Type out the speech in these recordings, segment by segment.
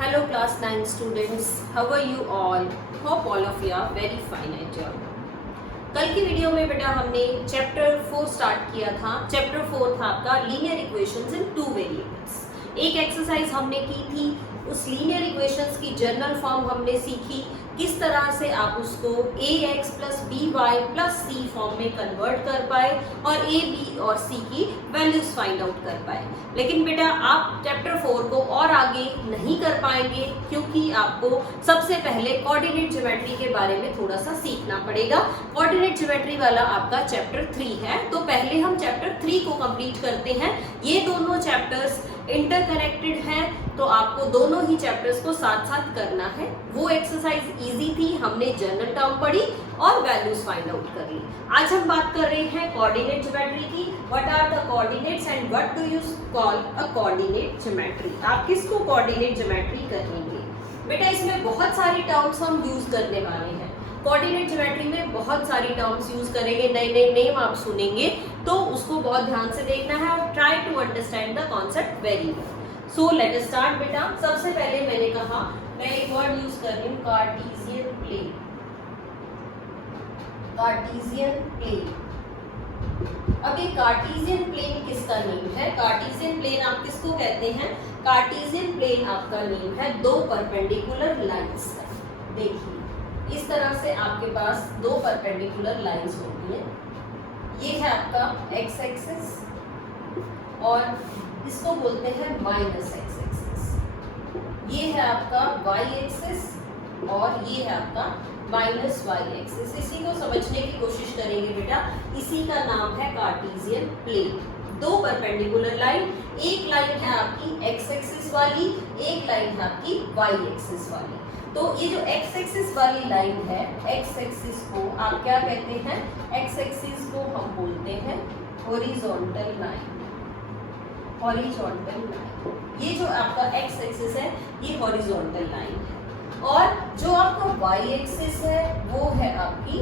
Hello class 9 students, how are you all? Hope all of you are very fine at your कल की video में बेटा हमने chapter 4 start किया था। चैप्टर 4 था आपका linear equations in two variables. एक एक्सरसाइज हमने की थी, उस लीनियर इक्वेशंस की जनरल फॉर्म हमने सीखी, किस तरह से आप उसको ax plus B Y plus C form में कन्वर्ट कर पाए और a b और c की वैल्यूज फाइंड आउट कर पाए। लेकिन बेटा आप चैप्टर 4 को और आगे नहीं कर पाएंगे क्योंकि आपको सबसे पहले कोऑर्डिनेट ज्योमेट्री के बारे में थोड़ा सा सीखना पड़ेगा। कोऑर्डिनेट ज्योमेट्री वाला आपका चैप्टर 3 है, तो पहले हम चैप्टर 3 को कंप्लीट करते हैं। ये दोनों चैप्टर्स इंटरकनेक्टेड हैं, तो आपको दोनों ही चैप्टर्स को साथ साथ करना है। वो एक्सरसाइज इजी थी, हमने जनरल टर्म पढ़ी और वैल्यूज फाइंड आउट कर ली। आज हम बात कर रहे हैं कोऑर्डिनेट ज्योमेट्री की। What are the coordinates and what do you call a coordinate geometry. आप किसको कोऑर्डिनेट ज्योमेट्री कहेंगे? बेटा इसमें बहुत सारी टर्म्स हम यूज करने वाले हैं। कोऑर्डिनेट ज्योमेट्री में बहुत सारी टर्म्स यूज करेंगे, नए नए नेम आप सुनेंगे, तो उसको बहुत ध्यान से देखना है और try to understand the concept very well. So let us start बेटा। सबसे पहले मैंने कहा मैं एक वर्ड यूज कर रही हूँ, कार्टेशियन प्लेन। Cartesian plane. अब ये कार्टेशियन प्लेन किसका नेम है? कार्टेशियन प्लेन आप किसको कहते हैं? कार्टेशियन प्लेन आपका नेम है दो परपेंडिकुलर लाइंस का। देखिए इस तरह से आपके पास दो परपेंडिकुलर लाइंस होती हैं। ये है आपका एक्स एक्सिस और इसको बोलते हैं माइनस एक्स एक्सिस। ये है आपका वाई एक्सिस और ये है आपका माइनस वाई एक्सिस। इसी को समझने की कोशिश करेंगे बेटा। इसी का नाम है कार्टेशियन प्लेन। दो परपेंडिकुलर लाइन, एक लाइन है आपकी एक्स एक्सिस वाली, एक लाइन है आपकी वाई एक्सिस वाली। तो ये जो एक्स एक्सिस वाली लाइन है, एक्स एक्सिस को आप क्या कहते हैं? एक्स एक्सिस को हम बोलते हैं हॉरिजॉन्टल लाइन। हॉरिजॉन्टल लाइन, ये जो आपका एक्स एक्सिस है ये हॉरिजॉन्टल लाइन है। और जो आपका वाई एक्सिस है वो है आपकी,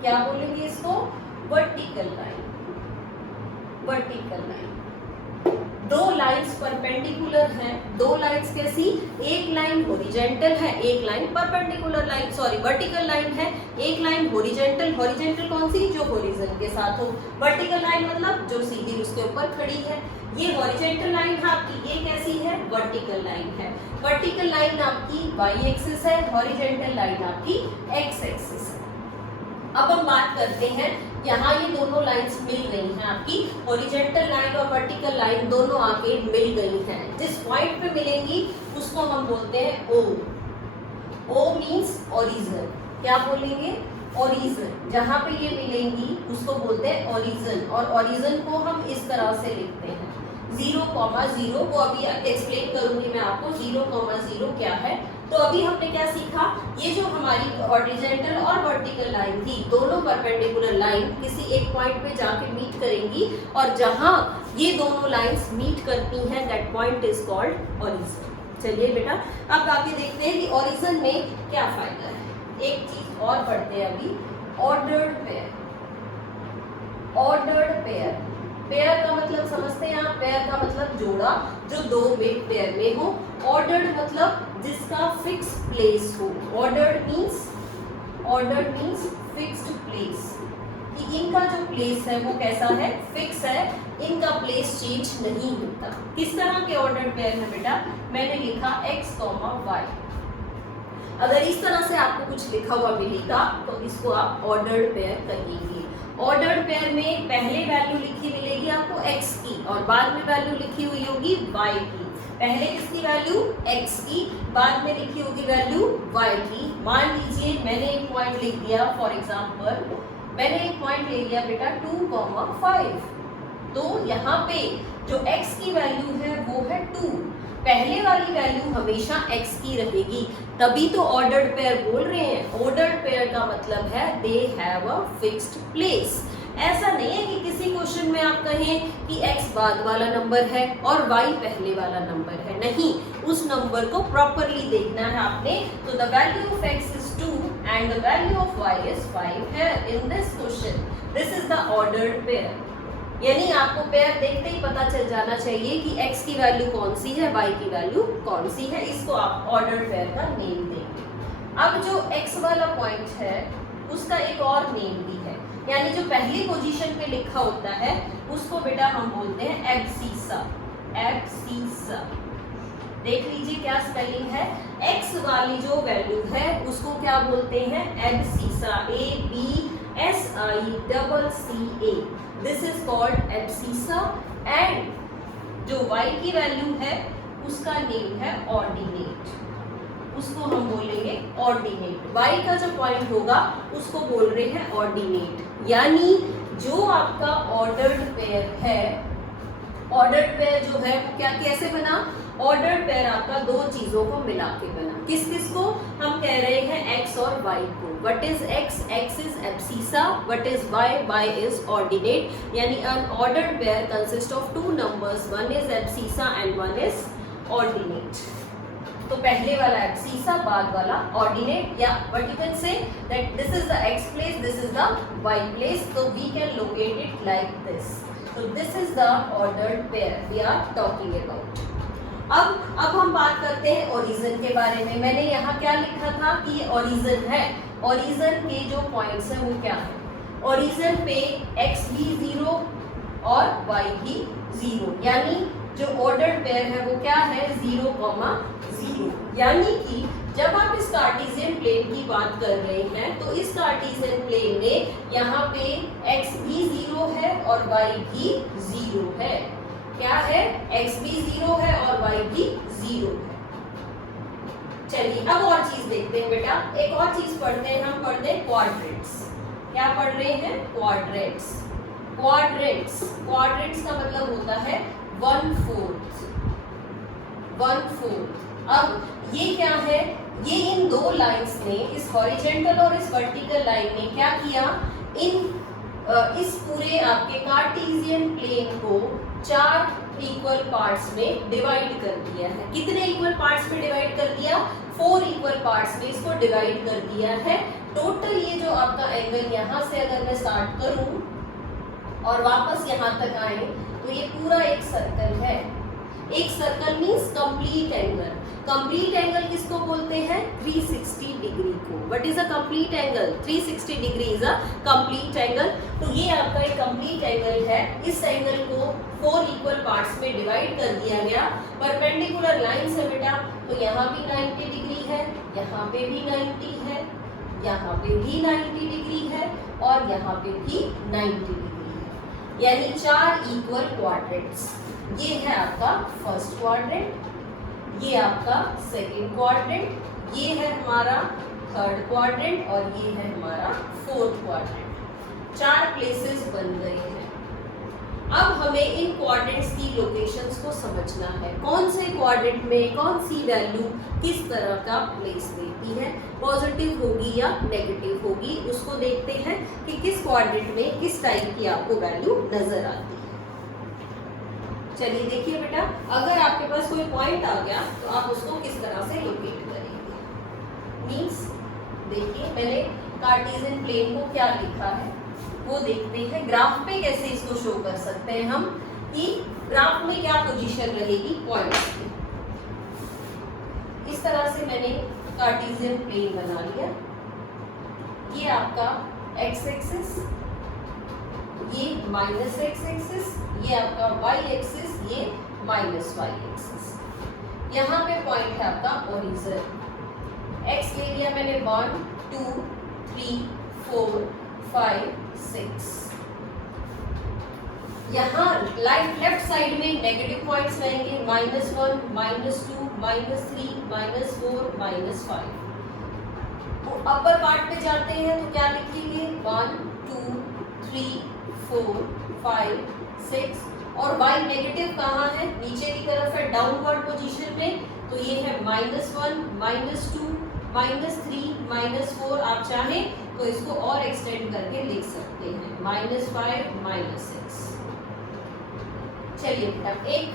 क्या बोलेंगे इसको? Vertical line. Vertical line. दो लाइंस परपेंडिकुलर हैं। दो लाइंस कैसी? एक लाइन हॉरिजॉन्टल है, एक line perpendicular line, sorry vertical line है। एक लाइन हॉरिजॉन्टल, हॉरिजॉन्टल कौन सी? जो हॉरिजॉन के साथ हो। वर्टिकल लाइन मतलब जो सीधी उसके ऊपर खड़ी है। ये हॉरिजॉन्टल लाइन है आपकी, ये कैसी है? वर्टिकल लाइन है। वर्टिकल लाइन आपकी वाई एक्सिस है, हॉरिजॉन्टल लाइन आपकी एक्स एक्सिस है। अब हम बात करते हैं, यहाँ ये दोनों लाइंस मिल गई हैं आपकी, हॉरिजॉन्टल लाइन और वर्टिकल लाइन दोनों आके मिल गई हैं। जिस पॉइंट पे मिलेंगी उसको हम बोलते हैं ओ। ओ मींस ओरिजिन। क्या बोलेंगे? ओरिजिन। जहाँ पे ये मिलेंगी उसको बोलते हैं ओरिजिन। और ओरिजिन को हम इस तरह से लिखते हैं 0,0 को अभी एक्सप्लेन करूंगी मैं आपको 0,0 क्या है। तो अभी हमने क्या सीखा? ये जो हमारी हॉरिजॉन्टल और वर्टिकल लाइन थी, दोनों परपेंडिकुलर लाइन किसी एक पॉइंट पे जाके मीट करेंगी और जहां ये दोनों लाइंस मीट करती हैं that point is called origin. चलिए बेटा अब आगे देखते हैं कि ओरिजिन में क्या फायदा है। एक चीज और पढ़ते हैं अभी, ordered pair. Ordered pair. Pair का मतलब समझते हैं आप? पेयर का मतलब जोड़ा जो दो में पेयर में हो। ऑर्डर्ड मतलब जिसका फिक्स प्लेस हो। ऑर्डर्ड मींस फिक्स्ड प्लेस, कि इनका जो प्लेस है वो कैसा है? फिक्स है, इनका प्लेस चेंज नहीं होता। किस तरह के ऑर्डर्ड पेयर है बेटा? मैंने लिखा x, y। अगर इस तरह से आपको कुछ लिखा हुआ मिलेगा तो इसको आप ऑर्डर्ड पेयर कहेंगे। ऑर्डर्ड पेयर में पहले वैल्यू लिखी मिलेगी आपको x की और बाद में वैल्यू लिखी हुई होगी y की। पहले किसकी वैल्यू? x की, बाद में लिखी होगी वैल्यू y की। मान लीजिए मैंने एक पॉइंट लिख दिया, फॉर एग्जांपल मैंने एक पॉइंट ले लिया बेटा 2,5। तो यहाँ पे जो x की वैल्यू है वो है 2। पहले वाली वैल्यू हमेशा x की रहेगी, तभी तो ऑर्डर्ड पेयर बोल रहे हैं। ऑर्डर्ड पेयर का मतलब है they have a fixed place. ऐसा नहीं है कि किसी क्वेश्चन में आप कहें कि x बाद वाला नंबर है और y पहले वाला नंबर है। नहीं, उस नंबर को प्रॉपरली देखना है आपने। तो the value of x is 2 and the value of y is 5 है in this question. This is the ordered pair. यानी आपको पेयर देखते ही पता चल जाना चाहिए कि x की वैल्यू कौन सी है, y की वैल्यू कौन सी है। इसको आप ऑर्डर्ड पेयर का नेम देंगे। अब जो x वाला पॉइंट है उसका एक और नेम भी है, यानी जो पहली पोजीशन पे लिखा होता है उसको बेटा हम बोलते हैं एब्सिसा। एब्सिसा देख लीजिए क्या स्पेलिंग है। x वाली जो वैल्यू है उसको क्या बोलते हैं, abscissa. ABSICCA, this is called abscissa. And जो y की वैल्यू है उसका नेम है ऑर्डिनेट, उसको हम बोलेंगे ऑर्डिनेट। y का जो पॉइंट होगा उसको बोल रहे हैं ऑर्डिनेट। यानी जो आपका ऑर्डर्ड पेयर है, ऑर्डर्ड पेयर जो है वो क्या कैसे बना, ऑर्डर्ड पेयर आपका दो चीजों को मिला के बना। किस किस को हम कह रहे हैं, x और y को। What is x? x is abscissa. What is y? y is ordinate. यानी an ordered pair consists of two numbers, one is abscissa and one is ordinate। तो पहले वाला एब्सिसा, बाद वाला ऑर्डिनेट। या what you can say that this is the x place, this is the y place, तो we can locate it like this. तो this is the ordered pair we are talking about. अब हम बात करते हैं origin के बारे में। मैंने यहाँ क्या लिखा था कि ये ओरिजिन है। ओरिजिन के जो पॉइंट्स हैं वो क्या है, ओरिजिन पे x भी 0 और y भी 0, यानी जो ऑर्डर्ड पेयर है वो क्या है, 0,0। यानी कि जब आप इस कार्टेशियन प्लेन की बात कर रहे हैं तो इस कार्टेशियन प्लेन में यहाँ पे x भी 0 है और y भी 0 है। क्या है, x भी 0 है और y भी 0 है। चलिए अब और चीज देखते हैं बेटा, एक और चीज पढ़ते हैं। हम पढ़ते हैं क्वाड्रेंट्स। क्या पढ़ रहे हैं, क्वाड्रेंट्स। क्वाड्रेंट्स, क्वाड्रेंट्स का मतलब होता है 1/4। 1/4। अब ये क्या है, ये इन दो लाइंस ने, इस हॉरिजॉन्टल और इस वर्टिकल लाइन ने क्या किया, इस पूरे आपके कार्टेशियन प्लेन को 4 इक्वल पार्ट्स में डिवाइड कर दिया है। कितने इक्वल पार्ट्स में डिवाइड कर दिया, 4 इक्वल पार्ट्स में इसको डिवाइड कर दिया है। टोटल ये जो आपका एंगल यहाँ से अगर मैं स्टार्ट करूं और वापस यहाँ तक आए तो ये पूरा एक सर्कल है। एक circle means complete angle. Complete angle किसको बोलते हैं, 360 डिग्री को। What is a complete angle, 360 degree is a complete angle. तो ये आपका एक कंप्लीट एंगल है। इस एंगल को 4 इक्वल पार्ट्स में डिवाइड कर दिया गया। परपेंडिकुलर लाइन से बेटा, तो यहाँ भी 90 डिग्री है, यहाँ पे भी 90 है, यहाँ पे भी 90 डिग्री है और यहाँ पे भी 90 डिग्री है। यानी 4 इक्वल क्वाड्रेंट्स। ये है आपका फर्स्ट क्वाड्रेंट, ये आपका सेकंड क्वाड्रेंट, ये है हमारा थर्ड क्वाड्रेंट और ये है हमारा फोर्थ क्वाड्रेंट। 4 प्लेसेस बन गए हैं। अब हमें इन क्वाड्रेंट्स की लोकेशंस को समझना है, कौन से क्वाड्रेंट में कौन सी वैल्यू किस तरह का प्लेस देती है, पॉजिटिव होगी या नेगेटिव होगी। उसको देखते हैं कि किस क्वाड्रेंट में किस टाइप की आपको वैल्यू नजर आती है। चलिए देखिए बेटा, अगर आपके पास कोई पॉइंट आ गया तो आप उसको किस तरह से लोकेट करेंगे। मींस देखिए, मैंने कार्टेशियन प्लेन को क्या लिखा है वो देखते हैं। ग्राफ पे कैसे इसको शो कर सकते हैं हम, कि ग्राफ में क्या पोजीशन रहेगी पॉइंट्स की। इस तरह से मैंने कार्टेशियन प्लेन बना लिया। ये आपका एक्स एक्सिस, ये माइनस एक्स एक्सिस, ये आपका वाई एक्सिस, ये माइनस वाई एक्सिस। यहाँ पे पॉइंट है आपका ओरिजिन। एक्स ले लिया मैंने 1 2 3 4 5 6। यहाँ लेफ्ट साइड में नेगेटिव पॉइंट्स रहेंगे, -1 -2 -3 -4 -5। तो अपर पार्ट पे जाते हैं तो क्या लिखेंगे, 1 2 3 4 5 6। और y नेगेटिव कहाँ है, नीचे की तरफ है, डाउनवर्ड पोजीशन में। तो ये है -1 -2 -3 -4। आप चाहें तो इसको और एक्सटेंड करके लिख सकते हैं, -5 -6। चलिए बेटा, एक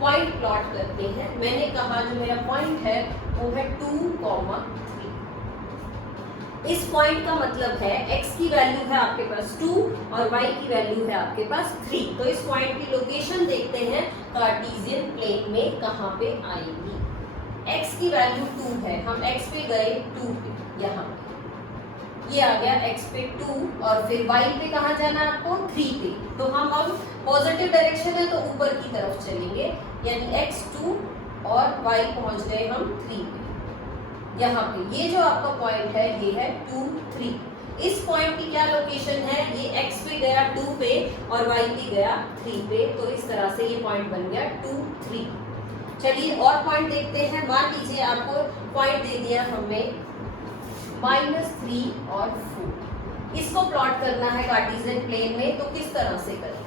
पॉइंट प्लॉट करते हैं। मैंने कहा जो मेरा पॉइंट है वो है 2, 3। इस पॉइंट का मतलब है x की वैल्यू है आपके पास 2 और y की वैल्यू है आपके पास 3। तो इस पॉइंट की लोकेशन देखते हैं कार्टेशियन प्लेन में कहाँ पे आएगी। x की वैल्यू 2 है, हम x पे गए 2 पे, यहाँ ये आ गया x पे 2 और फिर y पे कहाँ जाना है आपको 3 पे। तो हम अब पॉजिटिव डायरेक्शन है तो ऊपर की तरफ चलेंगे, यानी x 2 और y पहुंच गए हम 3 पे। यहाँ पे ये जो आपका पॉइंट है ये है 2 3। इस पॉइंट की क्या लोकेशन है, ये x पे गया 2 पे और y पे गया 3 पे। तो इस तरह से ये पॉइंट बन गया 2 3। चलिए और पॉइंट देखते हैं। मान लीजिए आपको पॉइंट दे दिया हमें -3 और 4। इसको प्लॉट करना है कार्टेशियन प्लेन में, तो किस तरह से करें।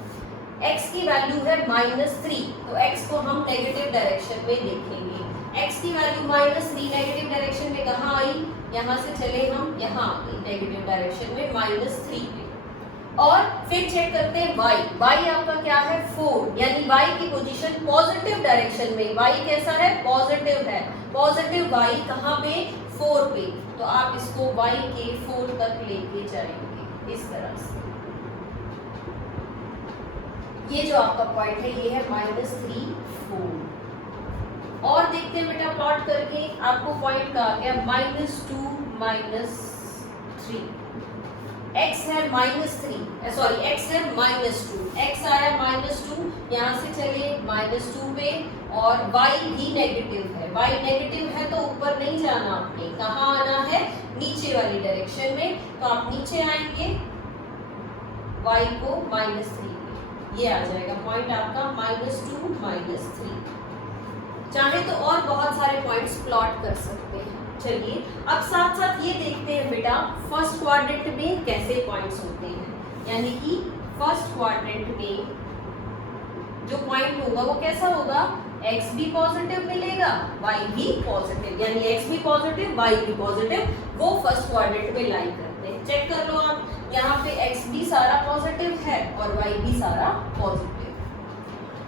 x की वैल्यू है -3, तो x को हम नेगेटिव डायरेक्शन में देखेंगे। x की वैल्यू -3 नेगेटिव डायरेक्शन में कहाँ आई, यहाँ से चले हम यहाँ नेगेटिव डायरेक्शन में -3 पे। और फिर चेक करते हैं y आपका क्या है 4, यानी y की पोजीशन पॉजिटिव डायरेक्शन में। y कैसा है, पॉजिटिव है। पॉजिटिव y कहाँ पे 4 पे, तो आप इसको y के 4 तक लेके जाएंगे इस तरह से। ये जो आपका पॉइंट है ये है -3 4। और देखते हैं बेटा प्लॉट करके, आपको पॉइंट का आ गया -2 -3। x है -3 सॉरी x है -2, x आया -2, यहाँ से चले -2 पे और y भी नेगेटिव है। y नेगेटिव है तो ऊपर नहीं जाना आपने, कहाँ आना है नीचे वाली डायरेक्शन में। तो आप नीचे आएंगे y को -3 पे, ये आ जाएगा पॉइंट आपका -2 -3। चाहे तो और बहुत सारे पॉइंट्स प्लॉट कर सकते हैं। चलिए अब साथ साथ ये देखते हैं बेटा फर्स्ट क्वाड्रेंट में कैसे पॉइंट्स होते हैं, यानी कि फर्स्ट क्वाड्रेंट में जो पॉइंट होगा वो कैसा होगा, x भी पॉजिटिव मिलेगा y भी पॉजिटिव, यानी x भी पॉजिटिव y भी पॉजिटिव, वो फर्स्ट क्वाड्रेंट में लाई करते हैं। चेक कर लो आप, यहाँ पे x भी सारा पॉजिटिव है और y भी सारा पॉजिटिव।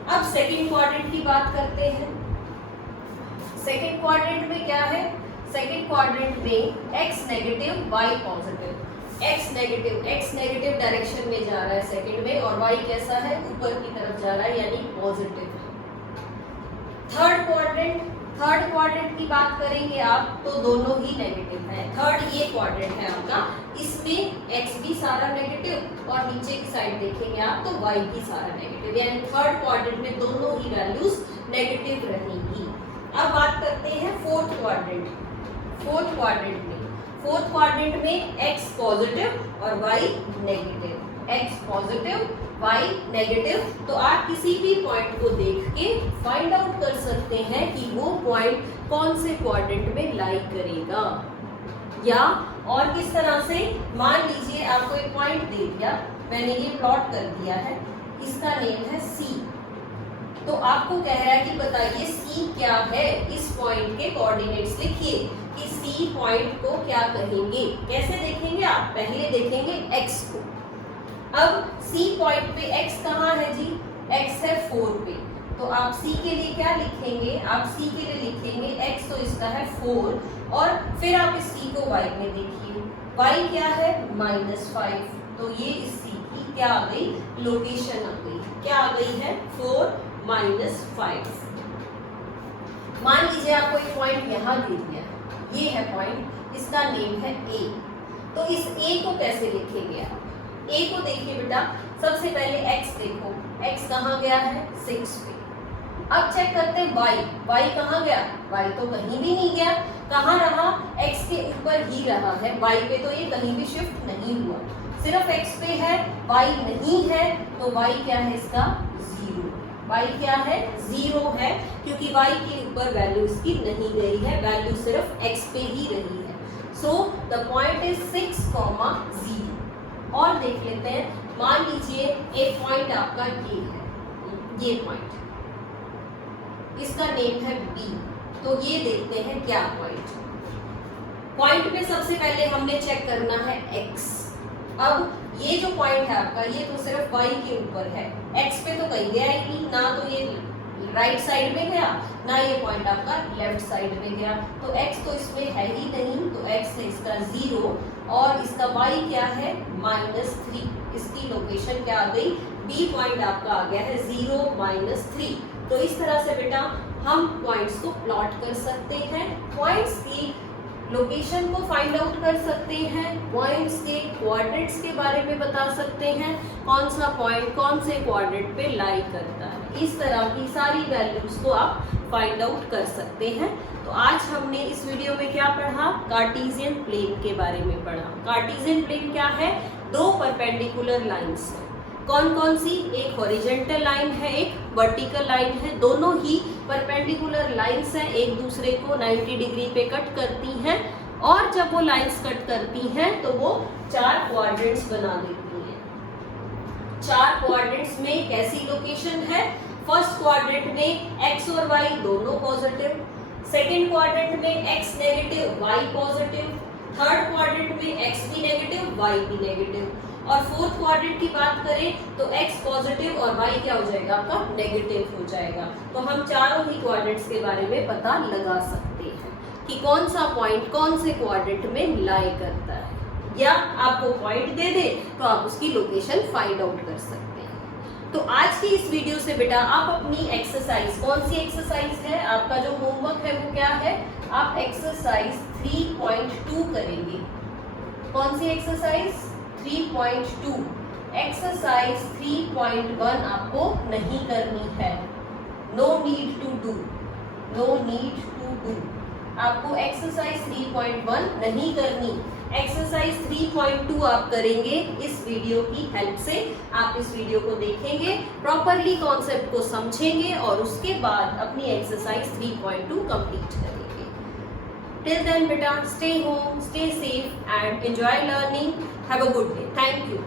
अब सेकंड क्वाड्रेंट की बात करते हैं। सेकंड क्वाड्रेंट में क्या है, सेकंड क्वाड्रेंट में x negative y positive. x negative direction में जा रहा है सेकंड में, और y कैसा है ऊपर की तरफ जा रहा है, यानी पॉजिटिव। थर्ड क्वाड्रेंट की बात करेंगे आप तो दोनों ही नेगेटिव है। थर्ड ये क्वाड्रेंट है आपका, इसमें x भी सारा नेगेटिव और नीचे की साइड देखेंगे आप तो y भी सारा नेगेटिव, यानी थर्ड क्वाड्रेंट में दोनों ही वैल्यूज नेगेटिव रहेंगी। अब बात करते हैं फोर्थ क्वाड्रेंट में x पॉजिटिव और y negative, x positive y negative. तो आप किसी भी पॉइंट को देख के फाइंड आउट कर सकते हैं कि वो पॉइंट कौन से क्वाड्रेंट में लाई करेगा। या और किस तरह से, मान लीजिए आपको एक पॉइंट दे दिया, मैंने ये प्लॉट कर दिया है, इसका नेम है C। तो आपको कह रहा है कि बताइए C क्या है, इस पॉइंट के कोऑर्डिनेट्स लिखिए कि C पॉइंट को क्या कहेंगे। कैसे देखेंगे आप, पहले देखेंगे x को। अब C पॉइंट पे x कहाँ है जी, x है 4 पे, तो आप C के लिए क्या लिखेंगे, आप C के लिए लिखेंगे x, तो इसका है 4, और फिर आप इस C को y में देखिए, y क्या है -5, तो ये इस C की क्या आ गई, लोकेशन आ गई, क्या आ गई है 4 -5। मान लीजिए आपको एक पॉइंट यहाँ दे दिया, ये है पॉइंट, इसका नेम है A। तो इस A को कैसे लिखेंगे आप, A को देखिए बेटा, सबसे पहले x देखो, x कहाँ गया है 6 पे। अब चेक करते हैं y कहाँ गया, y तो कहीं भी नहीं गया, कहाँ रहा, x के ऊपर ही रहा है, y पे तो ये कहीं भी शिफ्ट नहीं हुआ, सिर्फ x पे है, y नहीं है, तो y क्या है इसका 0, y क्या है 0 है, क्योंकि y के ऊपर वैल्यू इसकी नहीं गई है, वैल्यू सिर्फ x पे ही रही है। So the point is 6, 0। और देख लेते हैं, मान लीजिए एक पॉइंट आपका ये है, ये पॉइंट, इसका नेम है B। तो ये देखते हैं क्या पॉइंट पे सबसे पहले हमने चेक करना है x। अब ये जो पॉइंट है आपका, ये तो सिर्फ y के ऊपर है, x पे तो कहीं गया ही नहीं, ना तो ये राइट साइड में गया, ना ये पॉइंट आपका लेफ्ट साइड में गया, तो x तो इसमें है ही नहीं, तो x है इसका 0, और इसका y क्या है -3। इसकी लोकेशन क्या आ गई, B पॉइंट आपका आ गया है 0 -3। तो इस तरह से बेटा हम पॉइंट्स को प्लॉट कर सकते हैं, पॉइंट्स की लोकेशन को फाइंड आउट कर सकते हैं, पॉइंट्स के कोऑर्डिनेट्स के बारे में बता सकते हैं, कौन सा पॉइंट कौन से कोऑर्डिनेट पे लाई करता है। इस तरह की सारी वैल्यूज को आप फाइंड आउट कर सकते हैं। तो आज हमने इस वीडियो में क्या पढ़ा, कार्टेशियन प्लेन के बारे में पढ़ा। कार्टेशियन प्लेन क्या है, दो परपेंडिकुलर लाइंस है। कौन कौन सी, एक हॉरिजॉन्टल लाइन है, एक वर्टिकल लाइन है, दोनों ही परपेंडिकुलर लाइंस हैं, एक दूसरे को 90 डिग्री पे कट करती हैं। और जब वो लाइंस कट करती हैं तो वो चार कोऑर्डिनेट्स बना देती हैं। चार कोऑर्डिनेट्स में कैसी लोकेशन है, फर्स्ट क्वाड्रेंट में x और y दोनों पॉजिटिव, सेकंड क्वाड्रेंट में x negative y positive, third quadrant में x भी नेगेटिव y भी नेगेटिव, और फोर्थ क्वाड्रेंट की बात करें तो x पॉजिटिव और y क्या हो जाएगा आपका नेगेटिव हो जाएगा। तो हम चारों ही क्वाड्रेंट्स के बारे में पता लगा सकते हैं कि कौन सा पॉइंट कौन से क्वाड्रेंट में लाई करता है, या आपको पॉइंट दे दे तो आप उसकी लोकेशन फाइंड आउट कर सकते हैं। तो आज की इस वीडियो से बेटा आप अपनी एक्सरसाइज, कौन सी एक्सरसाइज है, आपका जो होमवर्क है वो क्या है, आप एक्सरसाइज 3.2 करेंगे। कौन सी एक्सरसाइज, 3.2। एक्सरसाइज 3.1 आपको नहीं करनी है, no need to do, no need to do. आपको एक्सरसाइज 3.1 नहीं करनी, एक्सरसाइज 3.2 आप करेंगे इस वीडियो की हेल्प से। आप इस वीडियो को देखेंगे, प्रॉपरली कॉन्सेप्ट को समझेंगे और उसके बाद अपनी एक्सरसाइज 3.2 कंप्लीट करेंगे। Till then, beta, stay home, stay safe, and enjoy learning. Have a good day. Thank you.